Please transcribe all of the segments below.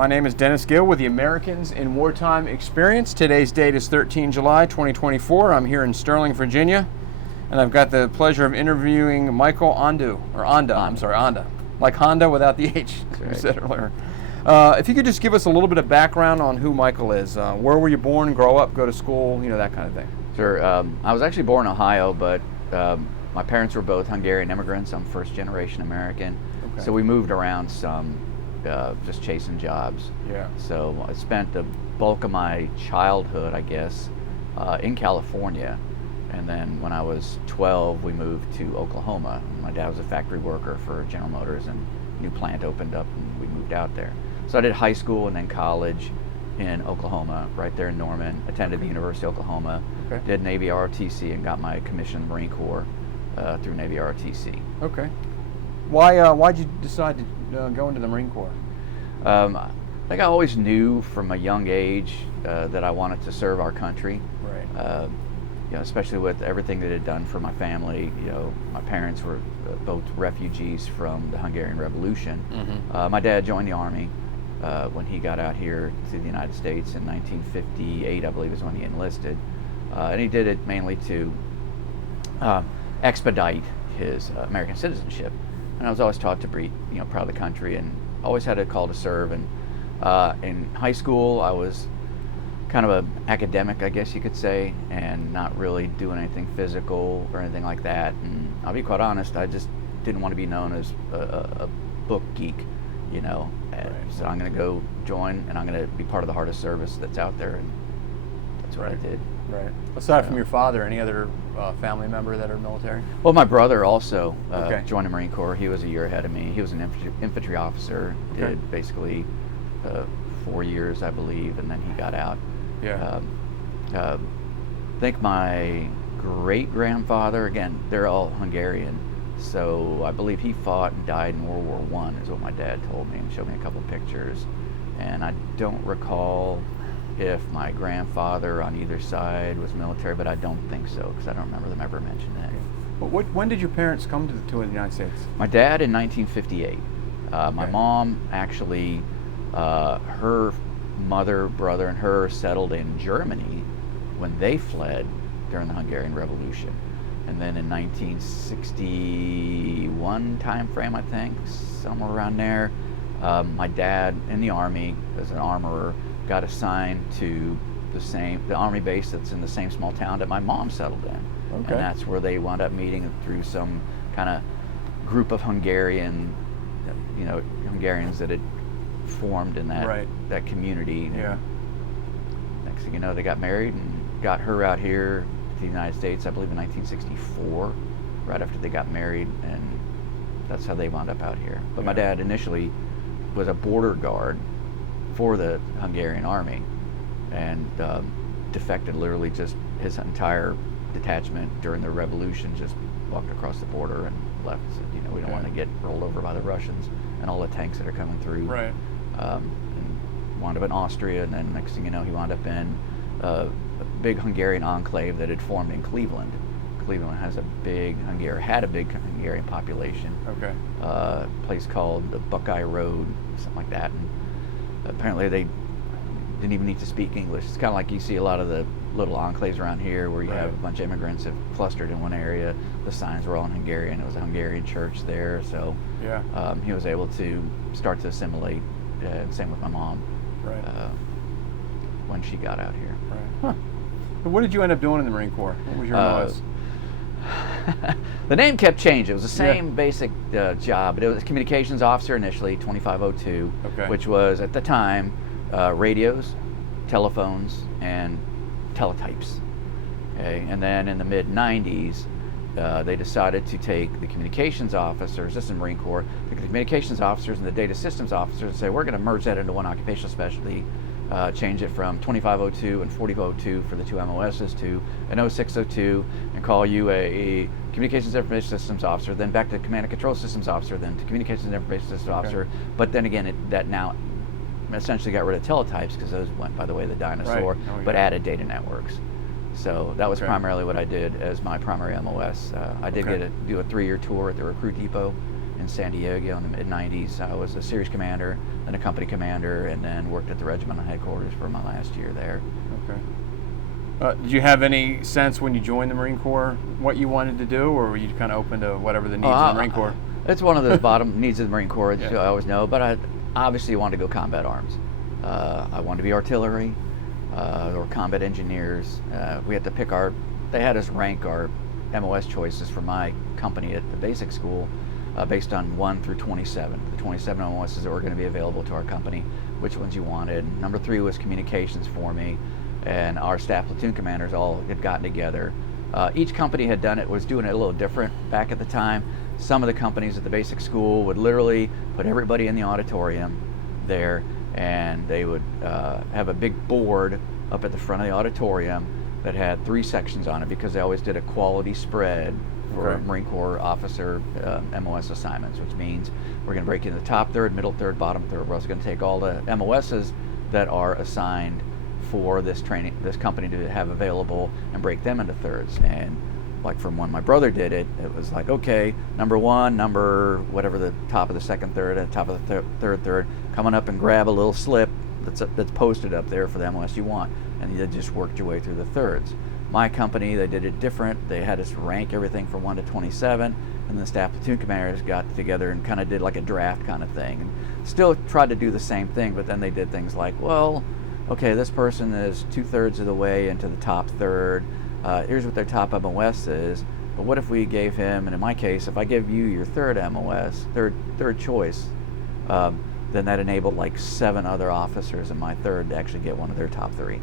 My name is Dennis Gill with the Americans in Wartime Experience. Today's date is 13 July 2024. I'm here in Sterling, Virginia, and I've got the pleasure of interviewing Michael Onda, like Honda without the H, as you said earlier. If you could just give us a little bit of background on who Michael is. Where were you born, grow up, go to school, that kind of thing. Sure. I was actually born in Ohio, but my parents were both Hungarian immigrants. I'm first generation American. Okay. So we moved around some, just chasing jobs. Yeah. So I spent the bulk of my childhood, I guess, in California. And then when I was 12, we moved to Oklahoma. My dad was a factory worker for General Motors, and a new plant opened up, and we moved out there. So I did high school and then college in Oklahoma, right there in Norman. Attended the University of Oklahoma. Okay. Did Navy ROTC and got my commission in the Marine Corps through Navy ROTC. Okay. Why'd you decide to go into the Marine Corps? I think I always knew from a young age that I wanted to serve our country. Right. Especially with everything that it had done for my family. My parents were both refugees from the Hungarian Revolution. Mm-hmm. My dad joined the Army when he got out here to the United States in 1958, I believe is when he enlisted. And he did it mainly to expedite his American citizenship. And I was always taught to be, proud of the country, and always had a call to serve. And in high school, I was kind of an academic, I guess you could say, and not really doing anything physical or anything like that. And I'll be quite honest, I just didn't want to be known as a book geek, Right. So I'm going to go join, and I'm going to be part of the hardest service that's out there, and that's what I did. Right. Aside from your father, any other family member that are military? Well, my brother also Okay. joined the Marine Corps. He was a year ahead of me. He was an infantry officer, Okay. did basically 4 years, I believe, and then he got out. Yeah. I think my great-grandfather, again, they're all Hungarian, so I believe he fought and died in World War I, is what my dad told me, and showed me a couple pictures. And I don't recall if my grandfather on either side was military, but I don't think so, because I don't remember them ever mentioning that. But when did your parents come to the United States? My dad in 1958. My Okay. mom actually, her mother, brother, and her settled in Germany when they fled during the Hungarian Revolution. And then in 1961 time frame, I think, somewhere around there, my dad in the Army as an armorer got assigned to the Army base that's in the same small town that my mom settled in. Okay. And that's where they wound up meeting through some kind of group of Hungarians that had formed in that Right. that community. Yeah. Next thing you know, they got married and got her out here to the United States, I believe in 1964, right after they got married, and that's how they wound up out here. But my dad initially was a border guard for the Hungarian Army, and defected, literally just his entire detachment during the revolution, just walked across the border and left. Said, we don't want to get rolled over by the Russians and all the tanks that are coming through. Right. And wound up in Austria, and then next thing you know, he wound up in a big Hungarian enclave that had formed in Cleveland. Cleveland had a big Hungarian population. Okay. A place called the Buckeye Road, something like that. And apparently they didn't even need to speak English. It's kind of like you see a lot of the little enclaves around here where you Right. have a bunch of immigrants have clustered in one area. The signs were all in Hungarian. It was a Hungarian church there, so Yeah. he was able to start to assimilate. Same with my mom. Right. When she got out here. Right. Huh. But what did you end up doing in the Marine Corps? What was your MOS? The name kept changing. It was the same basic job, but it was communications officer initially, 2502, Okay. which was at the time radios, telephones, and teletypes. Okay, and then in the mid 90s, they decided to take the communications officers, this is the Marine Corps, the communications officers and the data systems officers, and say we're going to merge that into one occupational specialty. Change it from 2502 and 4002 for the two MOSs to an 0602, and call you a Communications Information Systems Officer, then back to Command and Control Systems Officer, then to Communications Information Systems Officer. But then again, that now essentially got rid of teletypes because those went by the way of the dinosaur, Right. Oh, yeah. but added data networks. So that was Okay. primarily what I did as my primary MOS. I did Okay. do a 3-year tour at the recruit depot in San Diego in the mid-90s. I was a series commander, then a company commander, and then worked at the regimental headquarters for my last year there. Okay. Did you have any sense when you joined the Marine Corps what you wanted to do, or were you kind of open to whatever the needs of the Marine Corps? It's one of the bottom needs of the Marine Corps, Yeah. I always know, but I obviously wanted to go combat arms. I wanted to be artillery or combat engineers. We had to pick they had us rank our MOS choices for my company at the basic school based on 1 through 27. The 27 MOSs that were going to be available to our company, which ones you wanted. Number 3 was communications for me, and our staff platoon commanders all had gotten together. Each company was doing it a little different back at the time. Some of the companies at the basic school would literally put everybody in the auditorium there, and they would have a big board up at the front of the auditorium that had 3 sections on it, because they always did a quality spread for Marine Corps officer MOS assignments, which means we're going to break into the top third, middle third, bottom third. We're also going to take all the MOSs that are assigned for this company to have available and break them into thirds. And like from when my brother did it, it was like, okay, number 1, number whatever the top of the second third and top of the third, coming up and grab a little slip that's posted up there for the MOS you want, and you just worked your way through the thirds. My company, they did it different. They had us rank everything from 1 to 27, and the staff platoon commanders got together and kind of did like a draft kind of thing, and still tried to do the same thing, but then they did things like, well, okay, this person is 2/3 of the way into the top third. Here's what their top MOS is, but what if we gave him, and in my case, if I give you your third MOS, third choice, then that enabled like 7 other officers in my third to actually get one of their top 3.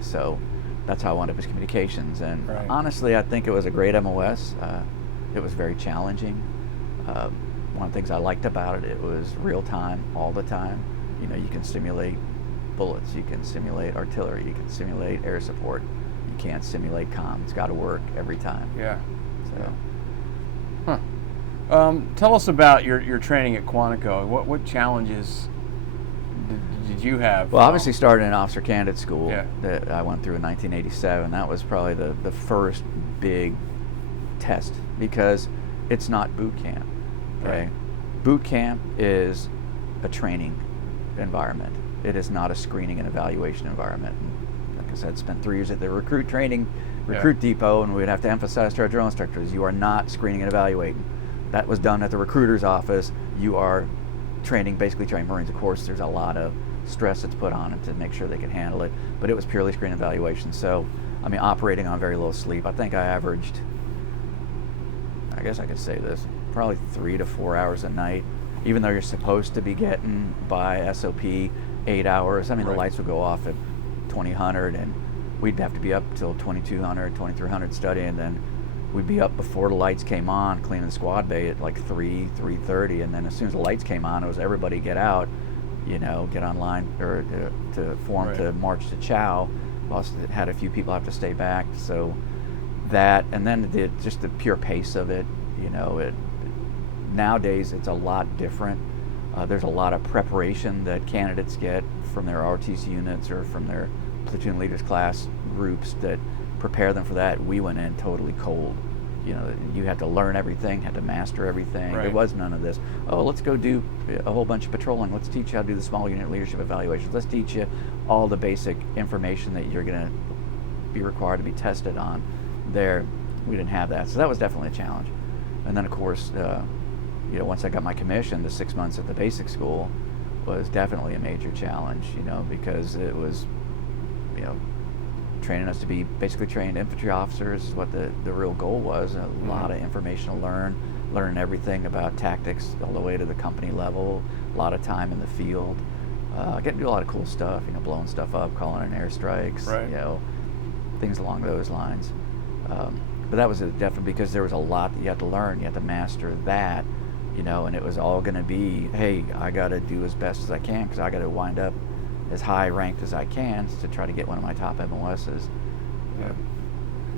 So that's how I wound up as communications. And honestly, I think it was a great MOS. It was very challenging. One of the things I liked about it was real time, all the time. You know, you can simulate bullets, you can simulate artillery, you can simulate air support. You can't simulate comm. It's got to work every time. Yeah. So. Huh. Tell us about your training at Quantico. What challenges did you have? Well, obviously started in officer candidate school that I went through in 1987. That was probably the first big test, because it's not boot camp. Okay, boot camp is a training environment. It is not a screening and evaluation environment. And like I said, spent 3 years at the recruit depot, and we'd have to emphasize to our drill instructors, you are not screening and evaluating. That was done at the recruiter's office. You are basically training Marines. Of course, there's a lot of stress that's put on it to make sure they can handle it, but it was purely screen and evaluation. So, I mean, operating on very low sleep. I think I averaged, I guess I could say this, probably 3 to 4 hours a night, even though you're supposed to be getting by SOP 8 hours. I mean, the lights would go off at 2000, and we'd have to be up till 2200, 2300 studying, and then we'd be up before the lights came on, cleaning the squad bay at like 3:30, and then as soon as the lights came on, it was everybody get out, you know, get online or to form to march to chow. Also had a few people have to stay back, so that, and then just the pure pace of it, you know, nowadays it's a lot different. There's a lot of preparation that candidates get from their RTC units or from their platoon leaders class groups that prepare them for that. We went in totally cold. You know, you had to learn everything, had to master everything. There was none of this, oh, let's go do a whole bunch of patrolling. Let's teach you how to do the small unit leadership evaluations. Let's teach you all the basic information that you're going to be required to be tested on. There, we didn't have that. So that was definitely a challenge. And then, of course, you know, once I got my commission, the 6 months at the basic school was definitely a major challenge, you know, because it was, you know, training us to be basically trained infantry officers is what the real goal was. A lot of information to learn everything about tactics all the way to the company level, a lot of time in the field. Getting to do a lot of cool stuff, you know, blowing stuff up, calling in airstrikes, you know, things along those lines. But that was definitely because there was a lot that you had to learn. You had to master that, you know, and it was all going to be, hey, I got to do as best as I can because I got to wind up as high ranked as I can to try to get one of my top MOSs. Yeah.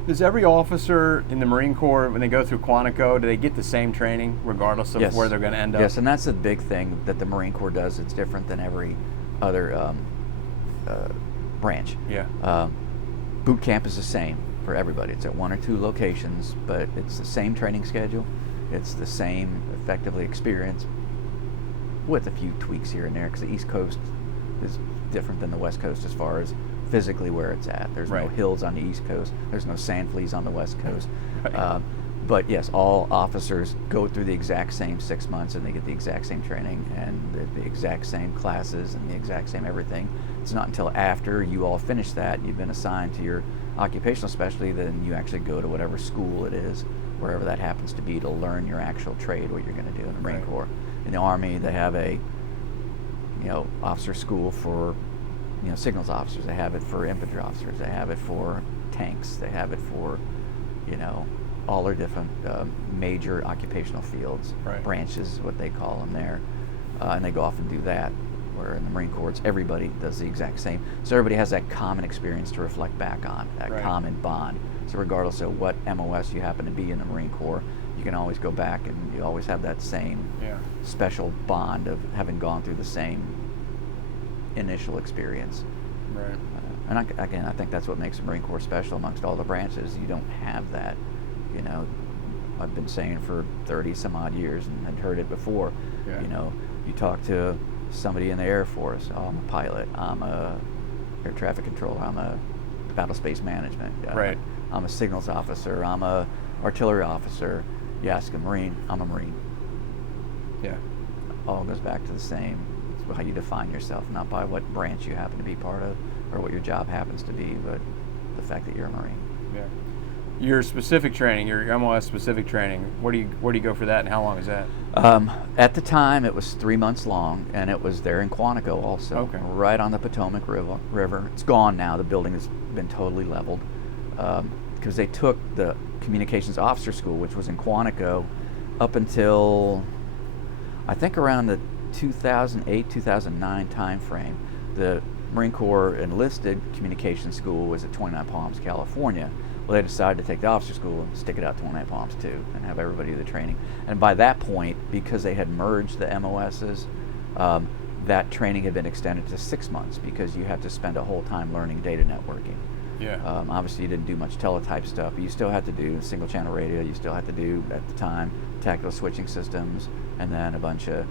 Does every officer in the Marine Corps, when they go through Quantico, do they get the same training regardless of where they're going to end up? Yes, and that's the big thing that the Marine Corps does. It's different than every other branch. Yeah. Boot camp is the same for everybody. It's at 1 or 2 locations, but it's the same training schedule. It's the same effectively experience with a few tweaks here and there, because the East Coast is different than the West Coast as far as physically where it's at. There's no hills on the East Coast. There's no sand fleas on the West Coast. Right. But yes, all officers go through the exact same 6 months, and they get the exact same training and the exact same classes and the exact same everything. It's not until after you all finish that, you've been assigned to your occupational specialty, then you actually go to whatever school it is, wherever that happens to be, to learn your actual trade, what you're going to do in the Marine Corps. In the Army, they have a officer school for signals officers. They have it for infantry officers. They have it for tanks. They have it for all their different major occupational fields, branches, what they call them there, and they go off and do that. Where in the Marine Corps, everybody does the exact same. So everybody has that common experience to reflect back on, that common bond. So regardless of what MOS you happen to be in the Marine Corps, you can always go back and you always have that same special bond of having gone through the same initial experience. Right. And again, I think that's what makes the Marine Corps special amongst all the branches. You don't have that. I've been saying for 30 some odd years and had heard it before. You talk to somebody in the Air Force, I'm a pilot, I'm a air traffic controller, I'm a battle space management, I'm a signals officer, I'm a artillery officer. You ask a Marine, I'm a Marine. Yeah. All goes back to the same. It's how you define yourself, not by what branch you happen to be part of or what your job happens to be, but the fact that you're a Marine. Yeah. Your specific training, your MOS specific training, where do you go for that, and how long is that? At the time, it was 3 months long, and it was there in Quantico also, right on the Potomac River. It's gone now. The building has been totally leveled because they took the communications officer school, which was in Quantico, up until I think around the 2008-2009 time frame. The Marine Corps enlisted communications school was at 29 Palms, California. Well, they decided to take the officer school and stick it out to 29 Palms too, and have everybody do the training. And by that point, because they had merged the MOSs, that training had been extended to 6 months, because you have to spend a whole time learning data networking. Yeah. Obviously, you didn't do much teletype stuff, but you still had to do single channel radio. You still had to do, at the time, tactical switching systems, and then a bunch of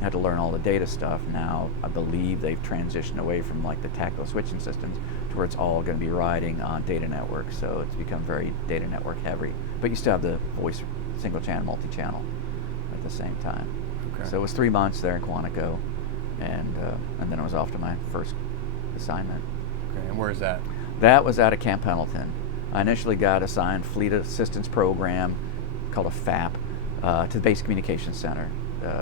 had to learn all the data stuff. Now, I believe they've transitioned away from like the tactical switching systems to where it's all going to be riding on data networks. So it's become very data network heavy. But you still have the voice single channel, multi-channel at the same time. Okay. So it was 3 months there in Quantico, and then I was off to my first assignment. Okay, and where is that? That was out of Camp Pendleton. I initially got assigned Fleet Assistance Program, called a FAP, to the Base Communications Center.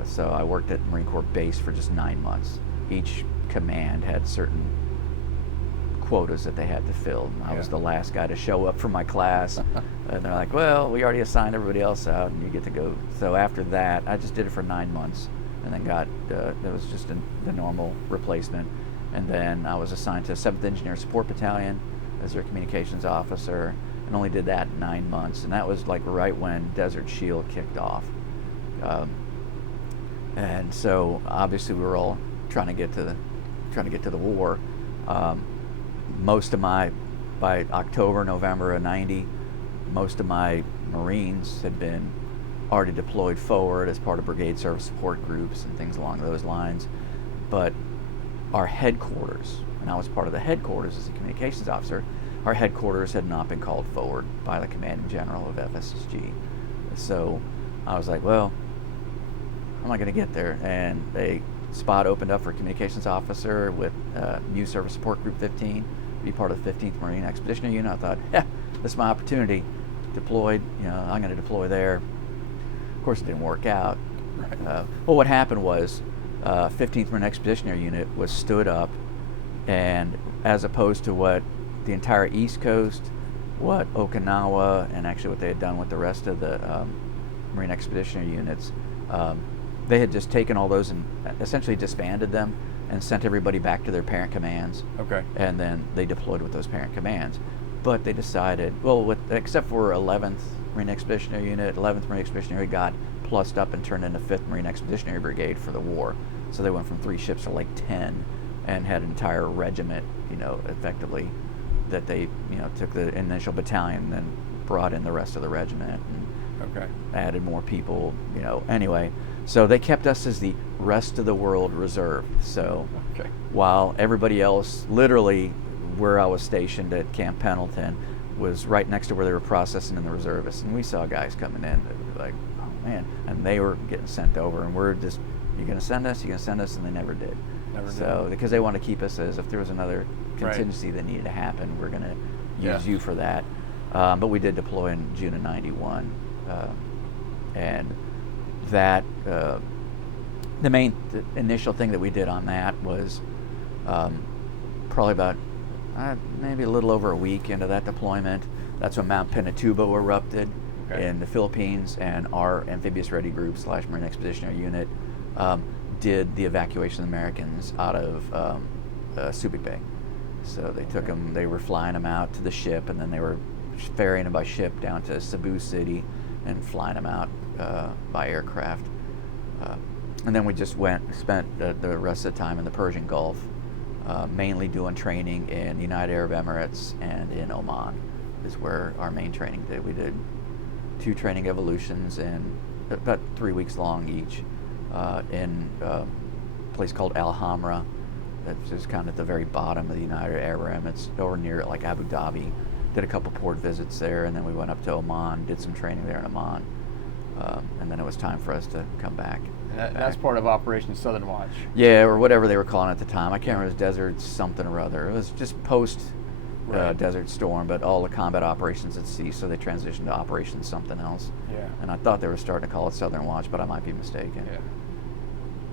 So I worked at Marine Corps Base for just 9 months. Each command had certain quotas that they had to fill. I was the last guy to show up for my class. And they're like, well, we already assigned everybody else out and you get to go. So after that, I just did it for 9 months and then got, that was just the normal replacement. And then I was assigned to 7th Engineer Support Battalion as their communications officer, and only did that 9 months. And that was like right when Desert Shield kicked off. And so obviously we were all trying to get to the war. By October, November of '90, most of my Marines had been already deployed forward as part of brigade service support groups and things along those lines. But our headquarters, and I was part of the headquarters as a communications officer, our headquarters had not been called forward by the commanding general of FSSG. So I was like, well, how am I going to get there? And a spot opened up for communications officer with New Service Support Group 15, be part of the 15th Marine Expeditionary Unit. I thought, this is my opportunity. Deployed, I'm going to deploy there. Of course, it didn't work out. Right. Well, what happened was 15th Marine Expeditionary Unit was stood up, and as opposed to what the entire East Coast, what Okinawa, and actually what they had done with the rest of the Marine Expeditionary Units, they had just taken all those and essentially disbanded them and sent everybody back to their parent commands. Okay. And then they deployed with those parent commands. But they decided, well, except for 11th Marine Expeditionary Unit, 11th Marine Expeditionary got plussed up and turned into 5th Marine Expeditionary Brigade for the war. So they went from 3 ships to like 10 and had an entire regiment, effectively, that they, took the initial battalion and then brought in the rest of the regiment. And Okay. added more people, anyway. So they kept us as the rest of the world reserve. So Okay. while everybody else, literally where I was stationed at Camp Pendleton, was right next to where they were processing in the reservists. And we saw guys coming in that were like, oh man, and they were getting sent over, and we're just, you're going to send us, and they never did. So, because they want to keep us as if there was another contingency that needed to happen, we're going to use you for that. But we did deploy in June of 91. And that, the main initial thing that we did on that was probably about maybe a little over a week into that deployment. That's when Mount Pinatubo erupted in the Philippines, and our amphibious ready group / Marine Expeditionary Unit did the evacuation of the Americans out of Subic Bay. So they took them, they were flying them out to the ship, and then they were ferrying them by ship down to Cebu City and flying them out by aircraft. And then we just spent the rest of the time in the Persian Gulf, mainly doing training in the United Arab Emirates and in Oman is where our main training did. We did 2 training evolutions in about 3 weeks long each in a place called Al Hamra. That's just kind of at the very bottom of the United Arab Emirates, over near like Abu Dhabi. Did a couple port visits there, and then we went up to Oman, did some training there in Oman, and then it was time for us to come back. That's part of Operation Southern Watch. Yeah, or whatever they were calling it at the time. I can't remember. It was Desert something or other. It was just post Desert Storm, but all the combat operations at sea, so they transitioned to Operation something else. Yeah. And I thought they were starting to call it Southern Watch, but I might be mistaken. Yeah.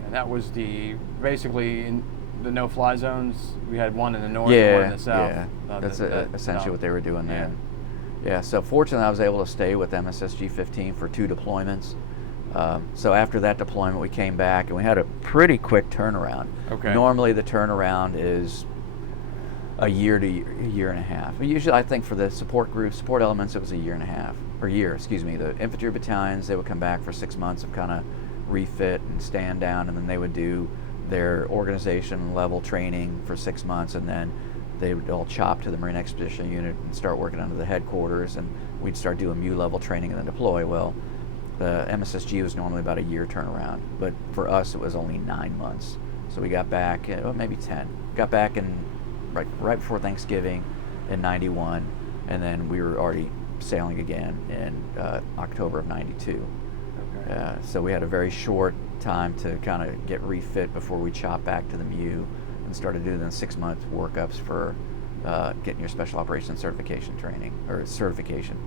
And that was basically in the no-fly zones. We had one in the north and one in the south. Yeah, that's essentially what they were doing then. Yeah, so fortunately I was able to stay with MSSG-15 for 2 deployments. So after that deployment, we came back, and we had a pretty quick turnaround. Okay. Normally the turnaround is a year to a year and a half. But usually, I think for the support groups, support elements, it was a year and a half, or year, excuse me. The infantry battalions, they would come back for 6 months of kind of refit and stand down, and then they would do their organization level training for 6 months, and then they would all chop to the Marine Expedition Unit and start working under the headquarters, and we'd start doing MU level training and then deploy. Well, the MSSG was normally about a year turnaround, but for us it was only 9 months. So we got back, maybe 10. Got back in right before Thanksgiving in 91, and then we were already sailing again in October of 92. Okay. So we had a very short time to kind of get refit before we chopped back to the MU and started doing the 6-month workups for getting your special operations certification training, or certification.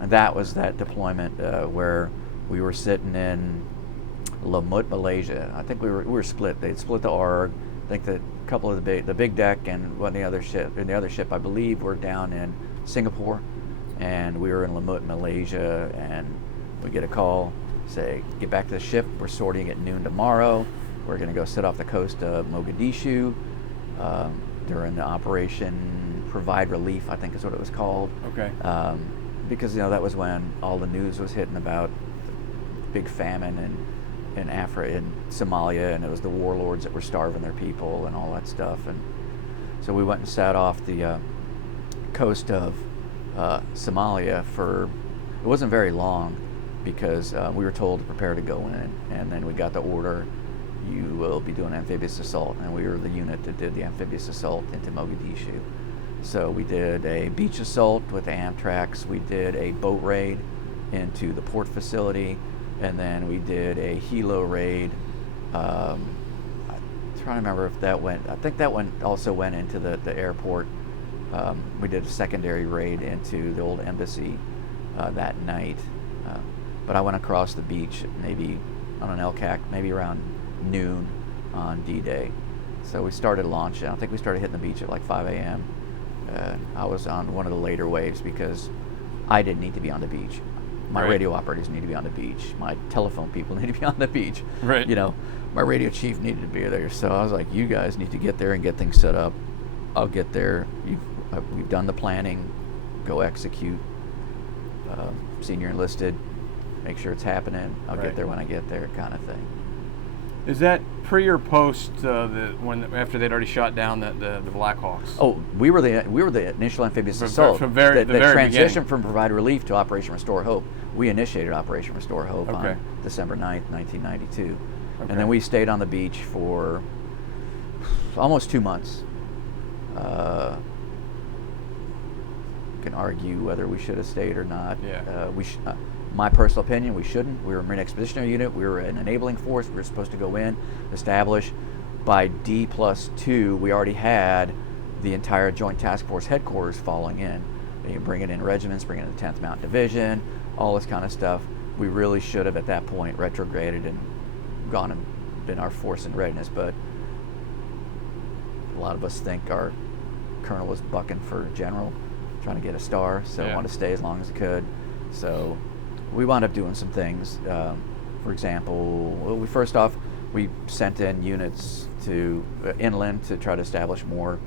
And that was that deployment where we were sitting in Lamut, Malaysia. I think we were split. They'd split the ARG. I think that a couple of the big deck and the other ship, I believe, were down in Singapore, and we were in Lamut, Malaysia. And we get a call, say, get back to the ship. We're sorting at noon tomorrow. We're going to go sit off the coast of Mogadishu during the Operation Provide Relief, I think is what it was called. Okay. Because that was when all the news was hitting about the big famine in Africa, in Somalia, and it was the warlords that were starving their people and all that stuff. And so we went and sat off the coast of Somalia for, it wasn't very long, because we were told to prepare to go in, and then we got the order, you will be doing amphibious assault, and we were the unit that did the amphibious assault into Mogadishu. So we did a beach assault with the Amtracs, we did a boat raid into the port facility, and then we did a helo raid. I'm trying to remember if that went, I think that one also went into the airport. We did a secondary raid into the old embassy that night. But I went across the beach maybe on an LCAC, maybe around noon on D-Day. So we started launching. I think we started hitting the beach at like 5 a.m. I was on one of the later waves because I didn't need to be on the beach. My radio operators need to be on the beach. My telephone people need to be on the beach. Right. My radio chief needed to be there. So I was like, you guys need to get there and get things set up. I'll get there. We've done the planning. Go execute. Senior enlisted. Make sure it's happening. I'll get there when I get there, kind of thing. Is that pre or post after they'd already shot down the Black Hawks? Oh, we were the initial amphibious assault. From the very transition beginning. from Provide Relief to Operation Restore Hope. We initiated Operation Restore Hope Okay. on December 9th, 1992. Okay. And then we stayed on the beach for almost 2 months. Can argue whether we should have stayed or not. Yeah. My personal opinion, we shouldn't. We were a Marine Expeditionary Unit. We were an enabling force. We were supposed to go in, establish. By D+2, we already had the entire Joint Task Force headquarters falling in. You bring it in regiments, bring it in the 10th Mountain Division, all this kind of stuff. We really should have, at that point, retrograded and gone and been our force in readiness. But a lot of us think our colonel was bucking for general, trying to get a star, so wanted to stay as long as he could. So we wound up doing some things. For example, we sent in units to inland to try to establish more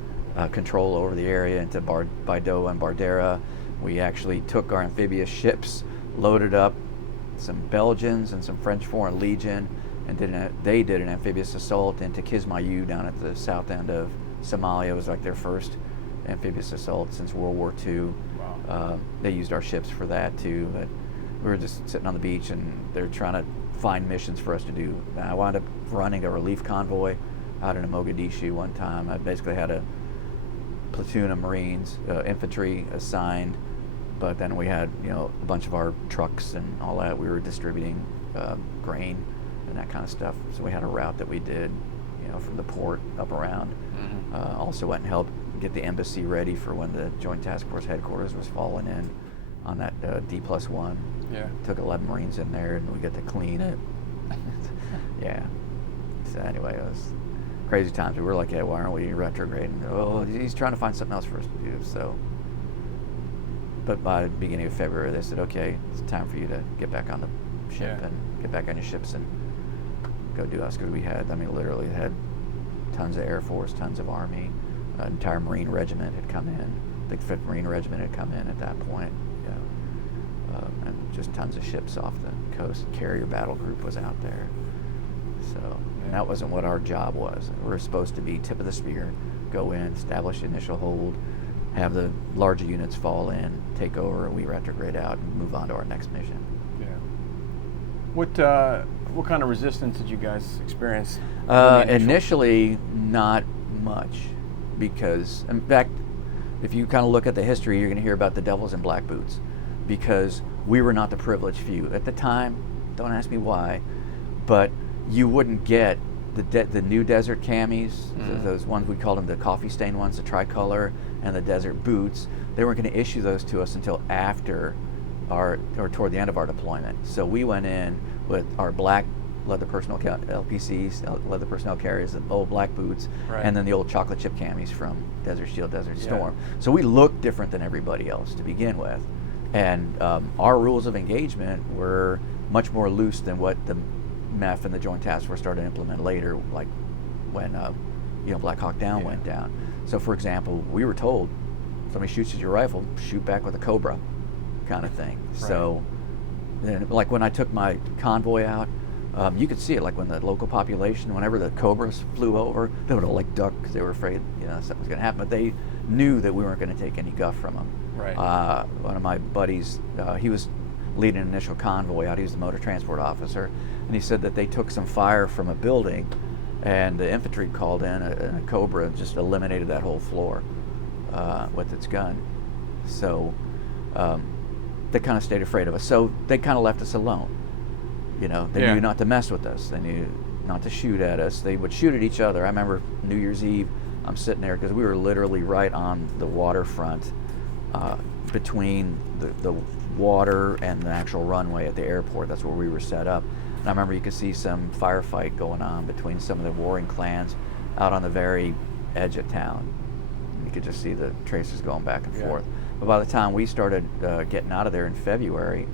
control over the area into Baidoa and Bardera. We actually took our amphibious ships, loaded up some Belgians and some French Foreign Legion, and they did an amphibious assault into Kismayu down at the south end of Somalia. It was like their first amphibious assault since World War II. Wow. They used our ships for that too, but we were just sitting on the beach and they're trying to find missions for us to do. I wound up running a relief convoy out in Mogadishu one time. I basically had a platoon of Marines, infantry assigned, but then we had a bunch of our trucks and all that. We were distributing grain and that kind of stuff. So we had a route that we did, from the port up around. Mm-hmm. Also went and helped get the embassy ready for when the Joint Task Force headquarters was falling in on that D+1. Yeah. Took 11 Marines in there and we got to clean it. Yeah. So anyway, it was crazy times. We were like, why aren't we retrograding? Oh, he's trying to find something else for us to do. So, but by the beginning of February, they said, okay, it's time for you to get back on the ship and get back on your ships and go do us. Because we had, literally had tons of Air Force, tons of Army. An entire Marine regiment had come in. I think the 5th Marine Regiment had come in at that point. And just tons of ships off the coast. Carrier battle group was out there. So and that wasn't what our job was. We were supposed to be tip of the spear, go in, establish the initial hold, have the larger units fall in, take over, we retrograde out and move on to our next mission. Yeah. What kind of resistance did you guys experience? Initially, not much, because in fact, if you kind of look at the history, you're going to hear about the devils in black boots, because we were not the privileged few at the time. Don't ask me why, but you wouldn't get the new desert camis, those ones we called them the coffee stain ones, the tricolor, and the desert boots. They weren't going to issue those to us until after toward the end of our deployment. So we went in with our black leather personnel LPCs, leather personnel carriers, the old black boots, and then the old chocolate chip camis from Desert Shield, Desert Storm. So we looked different than everybody else to begin with. And our rules of engagement were much more loose than what the MEF and the Joint Task Force started to implement later, like when Black Hawk Down went down. So for example, we were told, somebody shoots at your rifle, shoot back with a Cobra kind of thing. Right. So then, like when I took my convoy out, you could see it, like when the local population, whenever the Cobras flew over, they would all like duck because they were afraid something was going to happen. But they knew that we weren't going to take any guff from them. Right. One of my buddies, he was leading an initial convoy out. He was the motor transport officer, and he said that they took some fire from a building, and the infantry called in a Cobra and just eliminated that whole floor with its gun. So they kind of stayed afraid of us. So they kind of left us alone. They knew not to mess with us. They knew not to shoot at us. They would shoot at each other. I remember New Year's Eve, I'm sitting there because we were literally right on the waterfront, between the water and the actual runway at the airport. That's where we were set up. And I remember you could see some firefight going on between some of the warring clans out on the very edge of town. You could just see the traces going back and forth. But by the time we started getting out of there in February,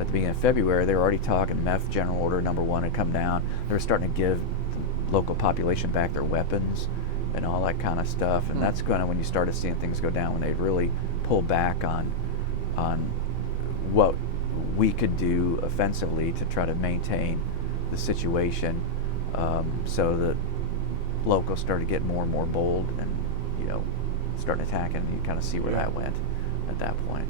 at the beginning of February, they were already talking. MEF General Order Number 1 had come down. They were starting to give the local population back their weapons and all that kind of stuff. And that's kind of when you started seeing things go down, when they'd really pull back on what we could do offensively to try to maintain the situation. So the locals started getting more and more bold, and starting attacking. And you kind of see where that went at that point.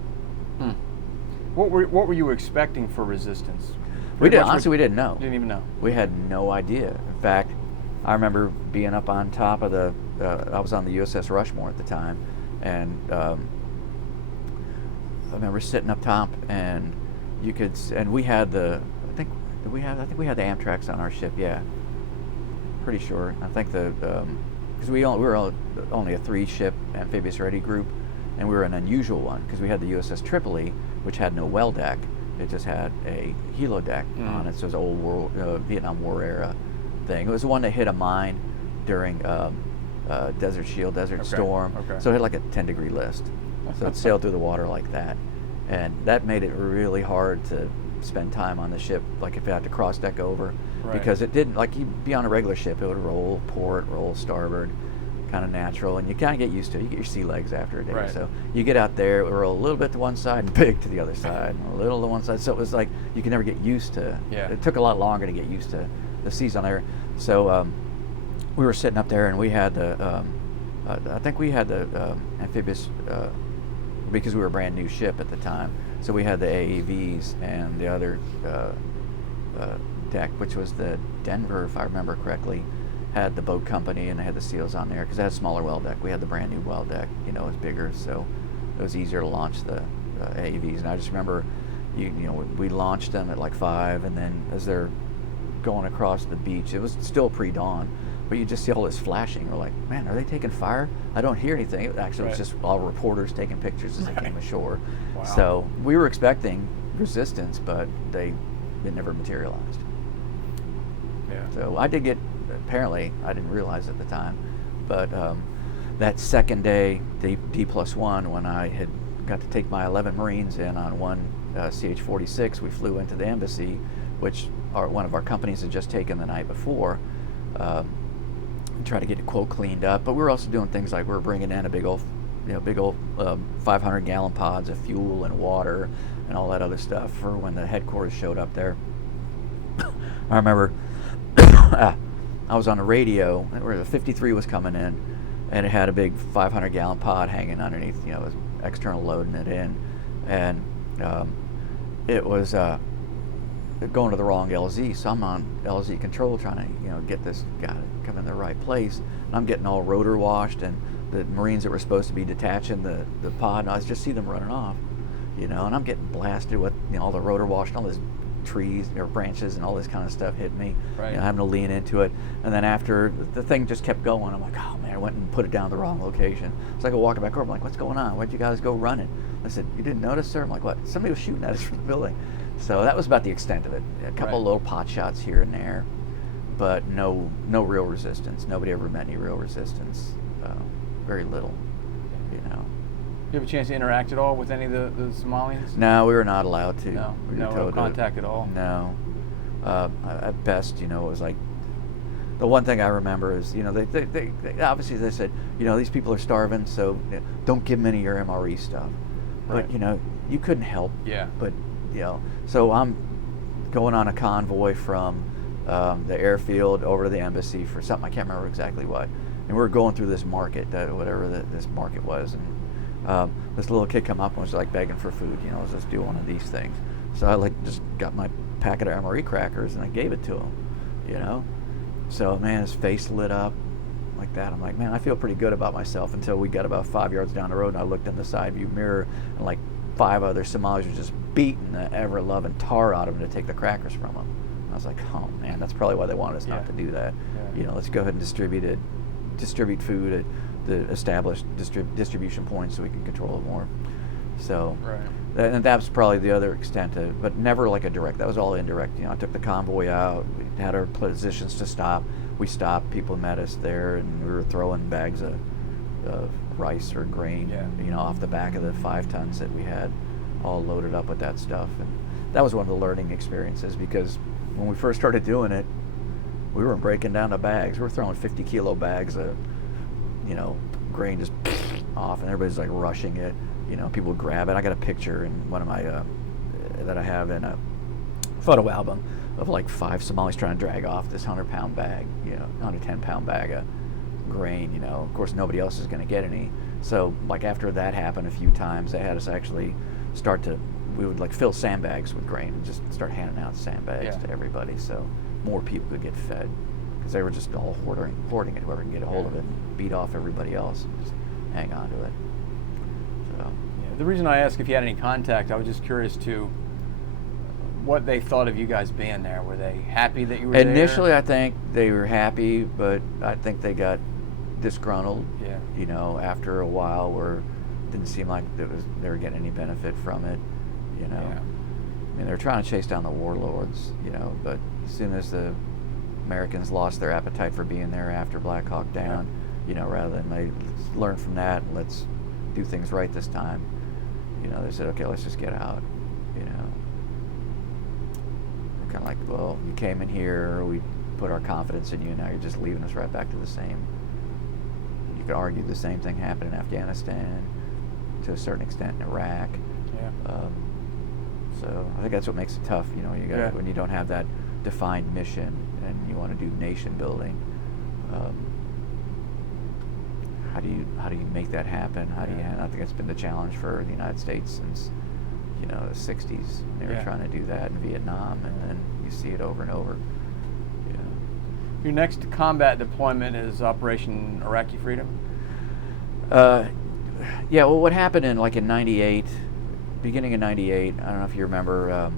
What were you expecting for resistance? We didn't know. Didn't even know. We had no idea. In fact, I remember being up on top of I was on the USS Rushmore at the time, and I remember sitting up top, and we had I think we had the Amtracs on our ship. Yeah, pretty sure. I think because we were only a 3-ship amphibious ready group, and we were an unusual one because we had the USS Tripoli, which had no well deck. It just had a helo deck on it. So it was old Vietnam War era thing. It was the one that hit a mine during Desert Shield, Desert Storm. Okay. So it had like a 10-degree list. So it sailed through the water like that. And that made it really hard to spend time on the ship, like if you had to cross deck over. Right. Because it didn't, like you'd be on a regular ship, it would roll port, roll starboard, kind of natural, and you kind of get used to it. You get your sea legs after a day. Right. So you get out there, it would roll a little bit to one side and big to the other side, a little to one side. So it was like you could never get used to. Yeah. It took a lot longer to get used to the seas on there. So we were sitting up there, and we had I think we had the amphibious, because we were a brand new ship at the time. So we had the AAVs, and the other deck, which was the Denver, if I remember correctly, had the boat company, and they had the SEALs on there because it had a smaller well deck. We had the brand new well deck, it was bigger, so it was easier to launch the AAVs. And I just remember, we launched them at like 5, and then as they're going across the beach, it was still pre-dawn, but you just see all this flashing. We're like, man, are they taking fire? I don't hear anything. Actually, it was just all reporters taking pictures as they came ashore. Wow. So we were expecting resistance, but it never materialized. Yeah. So I did get, apparently, I didn't realize at the time, but that second day, D+1, when I had got to take my 11 Marines in on one CH-46, we flew into the embassy, which one of our companies had just taken the night before, and try to get the quote cleaned up. But we were also doing things like we were bringing in a big old 500-gallon pods of fuel and water and all that other stuff for when the headquarters showed up there. I remember I was on the radio where the 53 was coming in, and it had a big 500-gallon pod hanging underneath, it was external loading it in, and it was going to the wrong LZ. So I'm on LZ control trying to get this guy to come in the right place, and I'm getting all rotor washed, and the Marines that were supposed to be detaching the pod, and I just see them running off, and I'm getting blasted with all the rotor wash and all this trees or branches and all this kind of stuff hit me, right. Having to lean into it. And then after the thing just kept going, I'm like, oh man, I went and put it down the wrong location. So I go walking back over, I'm like, what's going on? Why'd you guys go running? I said, you didn't notice, sir? I'm like, what? Somebody was shooting at us from the building. So that was about the extent of it. A couple of little pot shots here and there, but no real resistance. Nobody ever met any real resistance. Very little, You have a chance to interact at all with any of the Somalians? No, we were not allowed to. No, We were no told contact at all? No. At best, it was like, the one thing I remember is, they obviously they said, these people are starving, so don't give them any of your MRE stuff. Right. But, you couldn't help. Yeah. But, so I'm going on a convoy from the airfield over to the embassy for something, I can't remember exactly what. And we were going through this market, whatever this market was, and this little kid come up and was like begging for food, let's just do one of these things. So I just got my packet of MRE crackers and I gave it to him, So man, his face lit up like that. I'm like, man, I feel pretty good about myself until we got about 5 yards down the road and I looked in the side view mirror and like 5 other Somalis were just beating the ever-loving tar out of him to take the crackers from him. I was like, oh man, that's probably why they wanted us not to do that. Yeah. Let's go ahead and distribute food at the established distribution points so we can control it more. So, right. And that was probably the other extent of it, but never like a direct. That was all indirect. I took the convoy out. We had our positions to stop. We stopped. People met us there, and we were throwing bags of rice or grain, off the back of the 5 tons that we had, all loaded up with that stuff. And that was one of the learning experiences, because when we first started doing it, we weren't breaking down the bags. We were throwing 50-kilo bags of, grain just off, and everybody's like rushing it. People would grab it. I got a picture in one of my that I have in a photo album of like 5 Somalis trying to drag off this 100-pound bag, 110-pound bag of grain. Of course nobody else is going to get any. So like after that happened a few times, they had us actually we would like fill sandbags with grain and just start handing out sandbags to everybody, so more people could get fed, because they were just all hoarding it. Whoever can get a hold of it and beat off everybody else and just hang on to it. So the reason I asked if you had any contact, I was just curious to what they thought of you guys being there. Were they happy that you were there? Initially, I think they were happy, but I think they got disgruntled. After a while, where it didn't seem like they were getting any benefit from it. I mean, they were trying to chase down the warlords. But as soon as the Americans lost their appetite for being there after Black Hawk Down, rather than let's learn from that and let's do things right this time, they said, okay, let's just get out. Kind of like, well, you came in here, we put our confidence in you, now you're just leaving us right back to the same. You could argue the same thing happened in Afghanistan, to a certain extent in Iraq. So I think that's what makes it tough. When you don't have that defined mission and you want to do nation building. How do you make that happen? How do you? And I think it's been the challenge for the United States since the 60s. They were trying to do that in Vietnam, and then you see it over and over. Your next combat deployment is Operation Iraqi Freedom? Well, what happened in 98, beginning of 98, I don't know if you remember,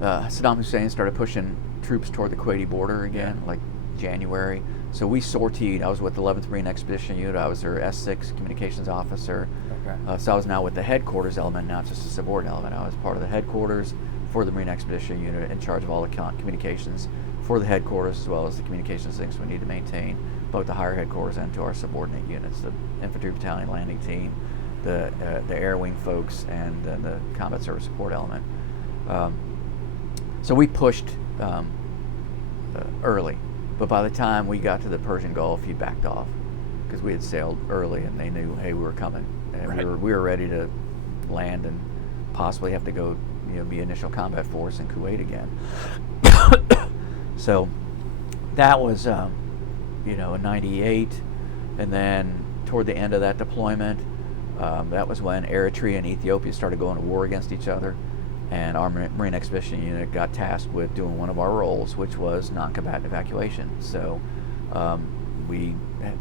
Saddam Hussein started pushing troops toward the Kuwaiti border again, like January. So we sortied. I was with the 11th Marine Expedition Unit. I was their S6 communications officer. Okay. So I was now with the headquarters element, not just a subordinate element. I was part of the headquarters for the Marine Expedition Unit, in charge of all the communications for the headquarters, as well as the communications things we need to maintain, both the higher headquarters and to our subordinate units, the infantry battalion landing team, the air wing folks, and then the combat service support element. So we pushed early, but by the time we got to the Persian Gulf, he backed off, because we had sailed early and they knew, hey, we were coming, and we were ready to land and possibly have to go, be initial combat force in Kuwait again. So that was, in 98, and then toward the end of that deployment, that was when Eritrea and Ethiopia started going to war against each other, and our Marine Expedition Unit got tasked with doing one of our roles, which was non-combatant evacuation. So we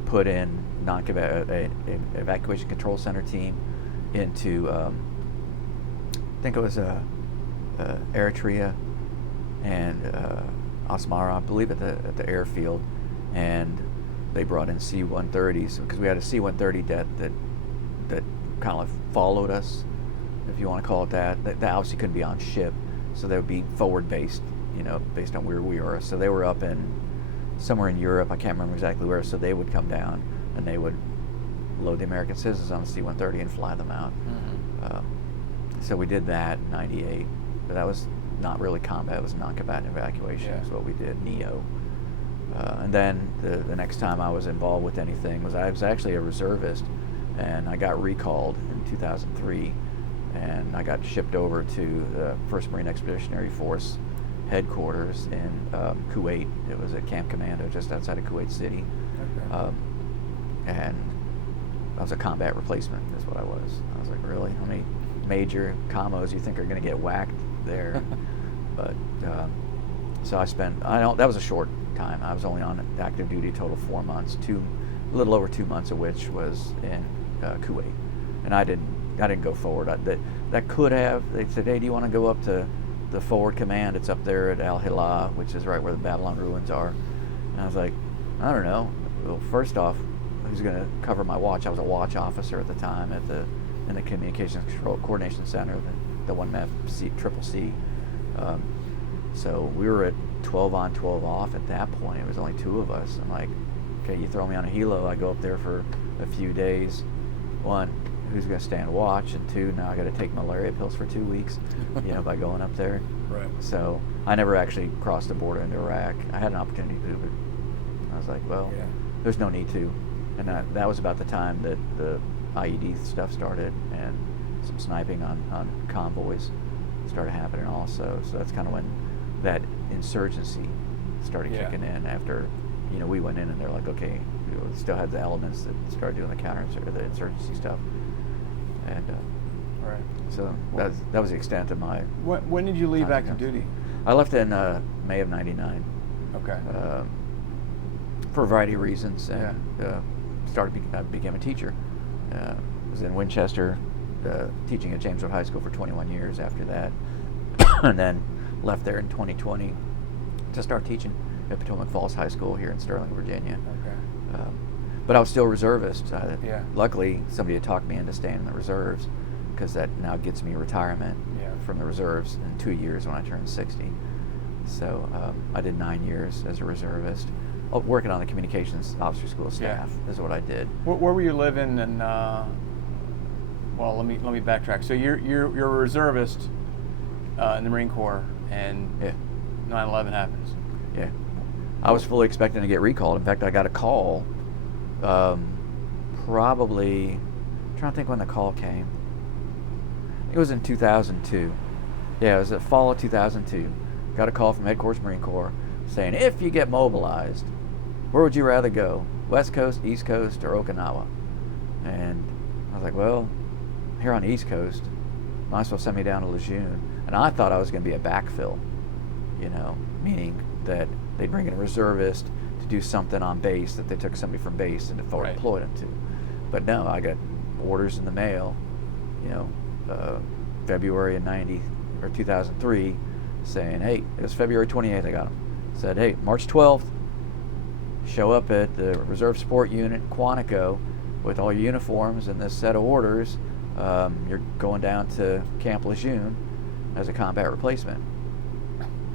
put in evacuation control center team into, I think it was Eritrea and Asmara, I believe, at the airfield, and they brought in C-130s, because we had a C-130 that kind of followed us, if you want to call it that. That obviously couldn't be on ship, so they would be forward based, based on where we were. So they were up in somewhere in Europe, I can't remember exactly where. So they would come down and they would load the American citizens on the C-130 and fly them out. So we did that in 98, but that was not really combat, it was non-combatant evacuation. Is what we did, NEO. And then the next time I was involved with anything was, I was actually a reservist, and I got recalled in 2003, and I got shipped over to the 1st Marine Expeditionary Force headquarters in Kuwait. It was at Camp Commando just outside of Kuwait City. And I was a combat replacement, is what I was. I was like, really? How many major commos you think are going to get whacked there? But so I spent, that was a short time. I was only on active duty total 4 months, a little over 2 months of which was in Kuwait, and I didn't go forward. That could have. They said, hey, do you want to go up to the forward command? It's up there at Al Hilal, which is right where the Babylon ruins are. And I was like, I don't know. Well, first off, who's going to cover my watch? I was a watch officer at the time in the Communications Control Coordination Center, the 1MEF Triple C. So we were at 12 on, 12 off at that point. It was only 2 of us. I'm like, okay, you throw me on a helo, I go up there for a few days. 1, who's going to stand watch? And 2, now I got to take malaria pills for 2 weeks, by going up there. Right. So I never actually crossed the border into Iraq. I had an opportunity to, but I was like, well, there's no need to. And that was about the time that the IED stuff started, and some sniping on convoys started happening also. So that's kind of when that insurgency started kicking in after, we went in and they're like, okay, we still had the elements that started doing the insurgency stuff, and right. So that was the extent of my. When did you leave active duty? I left in May of '99. Okay. For a variety of reasons, and became a teacher. Was in Winchester, teaching at James Wood High School for 21 years after that, and then left there in 2020 to start teaching at Potomac Falls High School here in Sterling, Virginia. Okay. But I was still a reservist. Luckily, somebody had talked me into staying in the reserves, because that now gets me retirement from the reserves in 2 years when I turn 60. So I did 9 years as a reservist, working on the communications officer school staff. Is what I did. Where were you living? And well, let me backtrack. So you're a reservist in the Marine Corps, and 9/11 happens. Yeah, I was fully expecting to get recalled. In fact, I got a call. Probably, I'm trying to think when the call came. It was in 2002. Yeah, it was the fall of 2002. Got a call from Headquarters Marine Corps saying, if you get mobilized, where would you rather go? West Coast, East Coast, or Okinawa? And I was like, well, here on the East Coast, might as well send me down to Lejeune. And I thought I was going to be a backfill, meaning that they'd bring in a reservist to do something on base, that they took somebody from base and forward deployed them to. But no, I got orders in the mail, February of 2003, saying, hey, it was February 28th I got them. Said, hey, March 12th, show up at the Reserve Support Unit, Quantico, with all your uniforms and this set of orders. You're going down to Camp Lejeune as a combat replacement.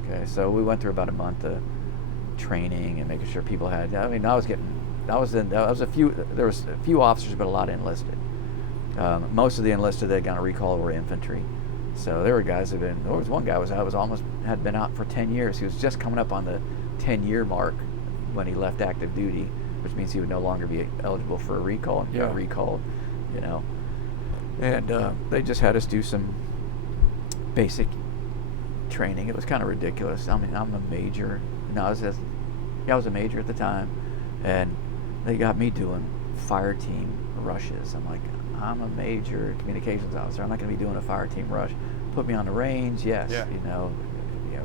Okay, so we went through about a month of training and making sure people had. I mean, there was a few officers, but a lot enlisted. Most of the enlisted that got a recall were infantry. So there were guys there was one guy had been out for 10 years. He was just coming up on the 10-year mark when he left active duty, which means he would no longer be eligible for a recall, and he got recalled, And they just had us do some basic training. It was kind of ridiculous. I mean, I'm a major. I was a major at the time, and they got me doing fire team rushes. I'm like, I'm a major communications officer. I'm not going to be doing a fire team rush. Put me on the range, yes.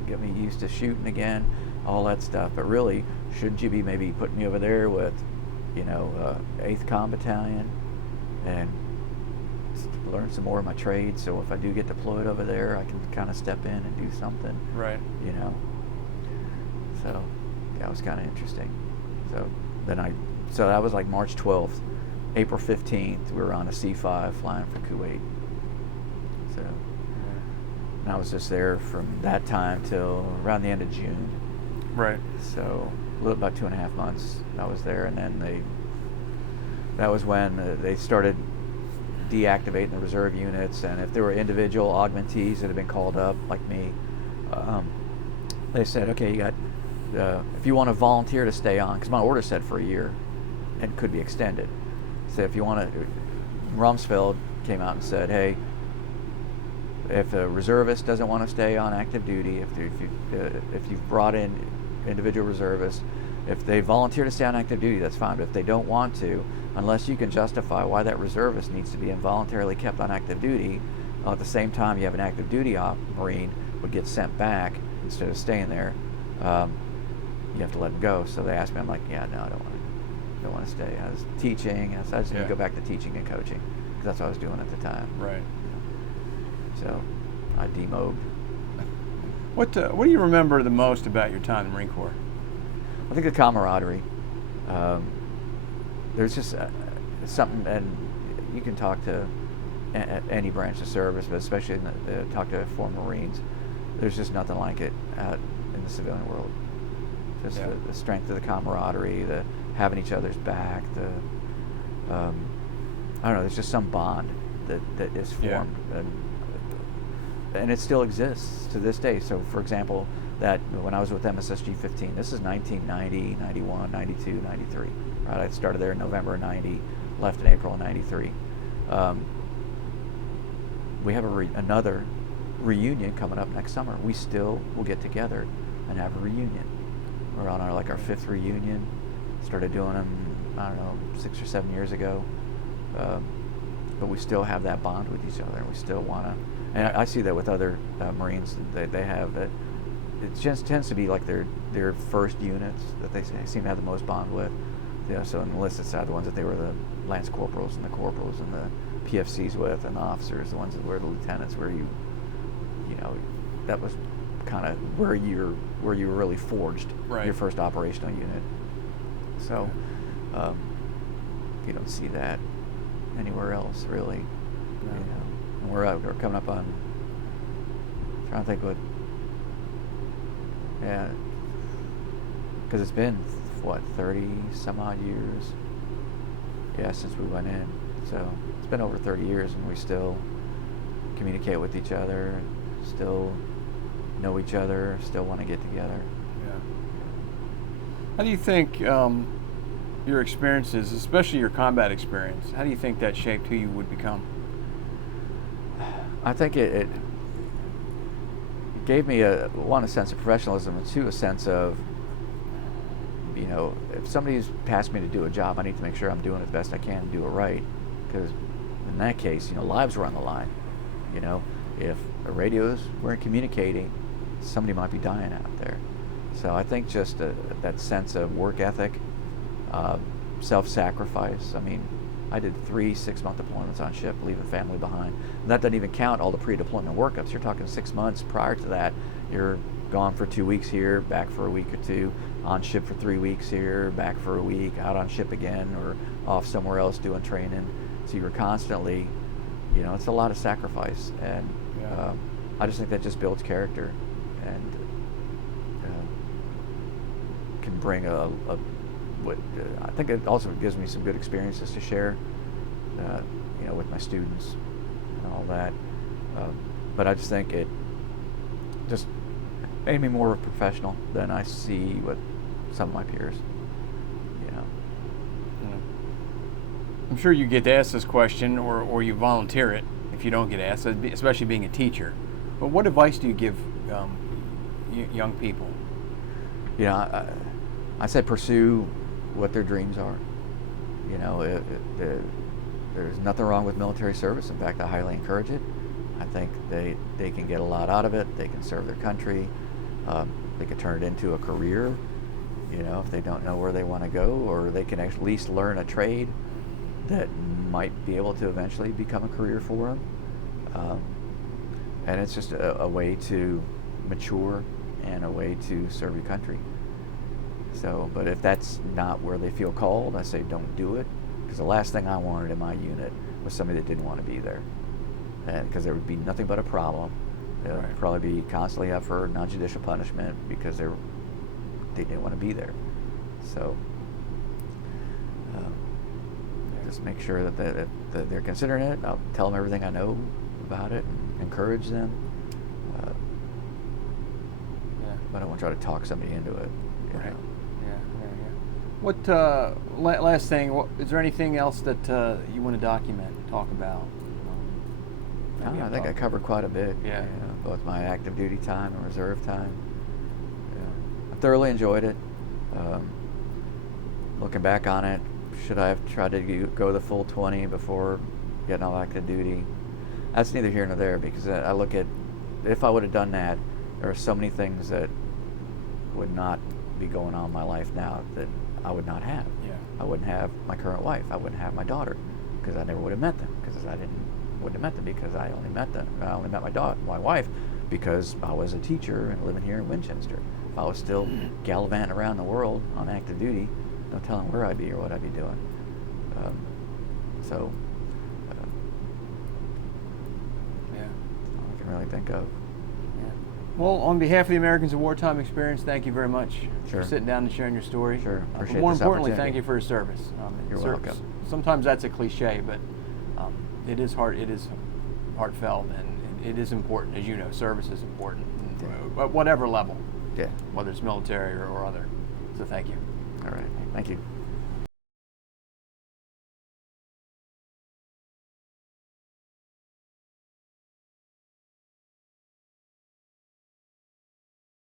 Get me used to shooting again, all that stuff. But really, shouldn't you be maybe putting me over there with, 8th Com Battalion, and learn some more of my trade, so if I do get deployed over there, I can kind of step in and do something. Right. So that was kind of interesting. So that was like March 12th. April 15th, we were on a C-5 flying for Kuwait. So, and I was just there from that time till around the end of June. Right. So, about 2.5 months I was there, and then that was when they started deactivating the reserve units, and if there were individual augmentees that had been called up, like me, they said, okay, you got, if you want to volunteer to stay on, because my order said for a year and could be extended. So if you want to, Rumsfeld came out and said, hey, if a reservist doesn't want to stay on active duty, if you've brought in individual reservists, if they volunteer to stay on active duty, that's fine. But if they don't want to, unless you can justify why that reservist needs to be involuntarily kept on active duty, at the same time you have an active duty Marine would get sent back instead of staying there, you have to let them go. So they asked me, I'm like, yeah, no, I don't want to stay. I was teaching. I just need to go back to teaching and coaching, because that's what I was doing at the time. Right. So I demobbed. What do you remember the most about your time in the Marine Corps? I think the camaraderie. There's just something, and you can talk to any branch of service, but especially talk to former Marines. There's just nothing like it out in the civilian world. Just the strength of the camaraderie, the having each other's back, I don't know, there's just some bond that is formed, and it still exists to this day. So for example, that when I was with MSSG 15, this is 1990, 91, 92, 93, right? I started there in November of 90, left in April of 93. We have another reunion coming up next summer. We still will get together and have a reunion. We're on our 5th reunion. Started doing them, I don't know, 6 or 7 years ago. But we still have that bond with each other. We still want to, and I see that with other Marines. They have that. It just tends to be like their first units that they seem to have the most bond with. Yeah, so on the enlisted side, the ones that they were the lance corporals and the corporals and the PFCs with, and the officers, the ones that were the lieutenants, where you know, that was kind of where you were really forged, right. Your first operational unit. So you don't see that anywhere else, really. No. You know, and we're coming up on, trying to think what, yeah, because it's been, what, 30 some odd years, yeah, since we went in. So it's been over 30 years, and we still communicate with each other, still know each other, still want to get together. Yeah. How do you think your experiences, especially your combat experience, how do you think that shaped who you would become? I think it gave me a sense of professionalism, and two, a sense of, you know, if somebody's tasked me to do a job, I need to make sure I'm doing as best I can and do it right, because in that case, you know, lives were on the line. You know, if the radios weren't communicating, somebody might be dying out there. So I think just that sense of work ethic, self-sacrifice. I mean, I did 3 6-month deployments on ship, leaving family behind. And that doesn't even count all the pre-deployment workups. You're talking 6 months prior to that. You're gone for 2 weeks here, back for a week or two, on ship for 3 weeks here, back for a week, out on ship again, or off somewhere else doing training. So you were constantly, you know, it's a lot of sacrifice. And yeah. I just think that just builds character, and can bring I think it also gives me some good experiences to share, you know, with my students and all that. But I just think it just made me more of a professional than I see with some of my peers. You know. Yeah. I'm sure you get asked this question, or you volunteer it if you don't get asked, especially being a teacher. But what advice do you give young people? You know, I said pursue what their dreams are. You know, there's nothing wrong with military service. In fact, I highly encourage it. I think they can get a lot out of it. They can serve their country. They can turn it into a career, you know, if they don't know where they want to go, or they can at least learn a trade that might be able to eventually become a career for them. And it's just a way to mature and a way to serve your country. So, but if that's not where they feel called, I say don't do it, because the last thing I wanted in my unit was somebody that didn't want to be there, and because there would be nothing but a problem. They'll Right. probably be constantly up for non-judicial punishment because they didn't want to be there. So just make sure that they're considering it. I'll tell them everything I know about it and encourage them. Yeah. But I won't try to talk somebody into it. You Right. know. Yeah. What last thing? Is there anything else that you want to document, talk about? Maybe I think I covered quite a bit. Yeah. You know, both my active duty time and reserve time. Yeah. I thoroughly enjoyed it. Looking back on it, should I have tried to go the full 20 before getting off active duty? That's neither here nor there, because I look at, if I would have done that, there are so many things that would not be going on in my life now that I would not have. Yeah. I wouldn't have my current wife. I wouldn't have my daughter, because I never would have met them, because wouldn't have met them because I only met my wife because I was a teacher and living here in Winchester. If I was still gallivanting around the world on active duty, no telling where I'd be or what I'd be doing. Yeah. All I can really think of. Yeah. Well, on behalf of the Americans of Wartime Experience, thank you very much Sure. for sitting down and sharing your story. Sure. But Appreciate more this importantly, opportunity. thank you for your service. You're welcome. Sometimes that's a cliche, but it is hard. It is heartfelt, and it is important. As you know, service is important at whatever level, Yeah. whether it's military or other. So thank you. All right. Thank you.